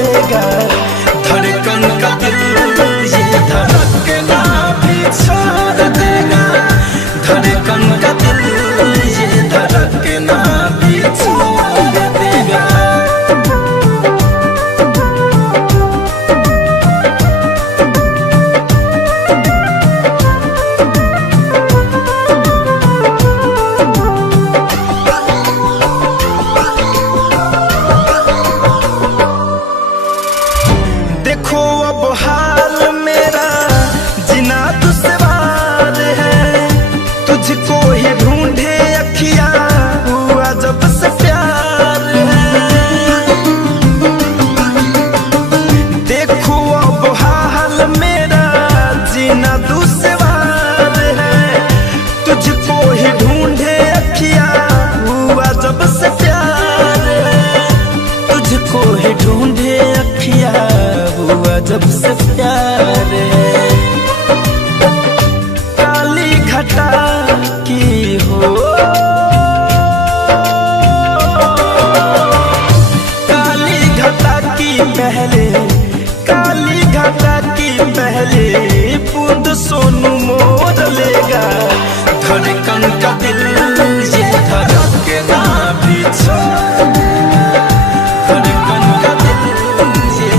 लेगा, धड़कन का दिल ये धड़कना भी छोड़ देगा, धड़कन का दिल ये धड़कना भी छोड़ देगा। देखो अब हाल मेरा जीना दुश्वार है, तुझको ही ढूंढे अखियां हुआ जब से प्यार है। देखो अब हाल मेरा जीना दुश्वार है, तुझको ही ढूंढे अखियां हुआ जब से प्यार है, तुझको ही ढूंढे अखियां हुआ जब से प्यार है। काली घटा की हो, काली घटा की पहले, काली घटा की पहले बूंद सोनू मोर लेगा, धड़कन का दिल ये धड़कना भी छोड़ देगा, धड़कन का दिल ये